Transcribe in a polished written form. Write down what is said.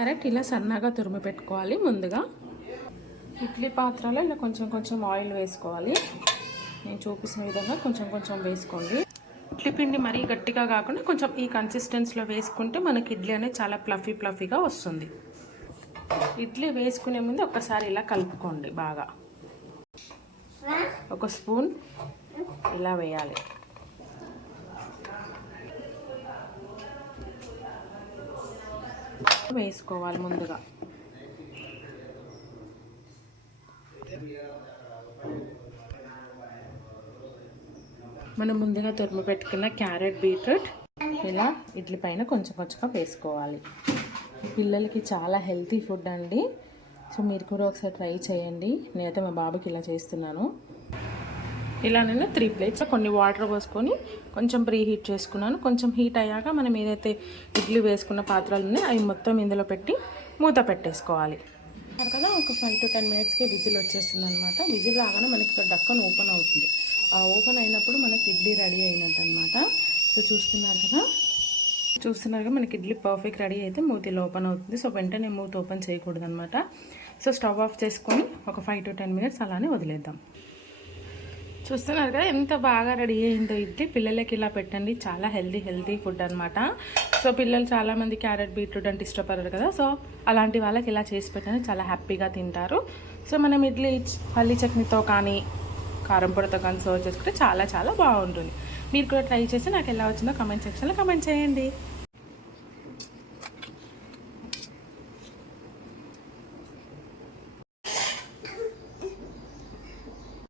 Carrot ఇలా సన్నగా తురిమి పెట్టుకోవాలి. ముందుగా ఇడ్లీ పాత్రలో ఇలా కొంచెం కొంచెం ఆయిల్ వేసుకోవాలి. నేను చూపిస్తున్న విధంగా కొంచెం కొంచెం వేసుకోండి. ఇడ్లీ పిండి మరీ గట్టిగా కాకుండా కొంచెం ఈ కన్సిస్టెన్సీలో వేసుకుంటే మనకి ఇడ్లీ అనేది చాలా ఫ్లఫీగా వస్తుంది. ఇడ్లీ వేసుకునే ముందు ఒక్కసారి ఇలా కలుపుకోండి. బాగా ఒక స్పూన్ ఇలా వేయాలి. వేసుకోవాలి ముందుగా. మనం ముందుగా తురిమి పెట్టుకున్న క్యారెట్, బీట్రూట్ ఇలా ఇడ్లీ పైన కొంచెం కొంచెంగా వేసుకోవాలి. పిల్లలకి చాలా హెల్తీ ఫుడ్ అండి. సో మీరు కూడా ఒకసారి ట్రై చేయండి. నేనైతే మా బాబుకి ఇలా చేస్తున్నాను. ఇలా నేను 3 ప్లేట్స్ కొన్ని వాటర్ పోసుకొని కొంచెం ప్రీ హీట్ చేసుకున్నాను. కొంచెం హీట్ అయ్యాక మనం ఏదైతే ఇడ్లీ వేసుకున్న పాత్రలు ఉన్నాయో అవి మొత్తం ఇందులో పెట్టి మూత పెట్టేసుకోవాలి. కదా ఒక 5 to 10 మినిట్స్కి విజిల్ వచ్చేస్తుంది అనమాట. విజిల్ రాగానే మనకి ఇక్కడ డక్కన్ ఓపెన్ అవుతుంది. ఆ ఓపెన్ అయినప్పుడు మనకి ఇడ్లీ రెడీ అయినట్టు అనమాట. సో చూస్తున్నారు మనకి ఇడ్లీ పర్ఫెక్ట్ రెడీ అయితే మూత ఓపెన్ అవుతుంది. సో వెంటనే మూత ఓపెన్ చేయకూడదు అనమాట. సో స్టవ్ ఆఫ్ చేసుకొని ఒక 5 to 10 మినిట్స్ అలానే వదిలేద్దాం. చూస్తున్నారు కదా ఎంత బాగా రెడీ అయిందో ఇడ్లీ. పిల్లలకి ఇలా పెట్టండి, చాలా హెల్తీ ఫుడ్ అనమాట. సో పిల్లలు చాలామంది క్యారెట్, బీట్రూట్ అంటే ఇష్టపడరు కదా. సో అలాంటి వాళ్ళకి ఇలా చేసి పెట్టండి, చాలా హ్యాపీగా తింటారు. సో మనం ఇడ్లీ పల్లి చట్నీతో కానీ కారం పొడితో కానీ సర్వ్ చేసుకుంటే చాలా బాగుంటుంది. మీరు కూడా ట్రై చేసి నాకు ఎలా వచ్చిందో కామెంట్ సెక్షన్లో కామెంట్ చేయండి.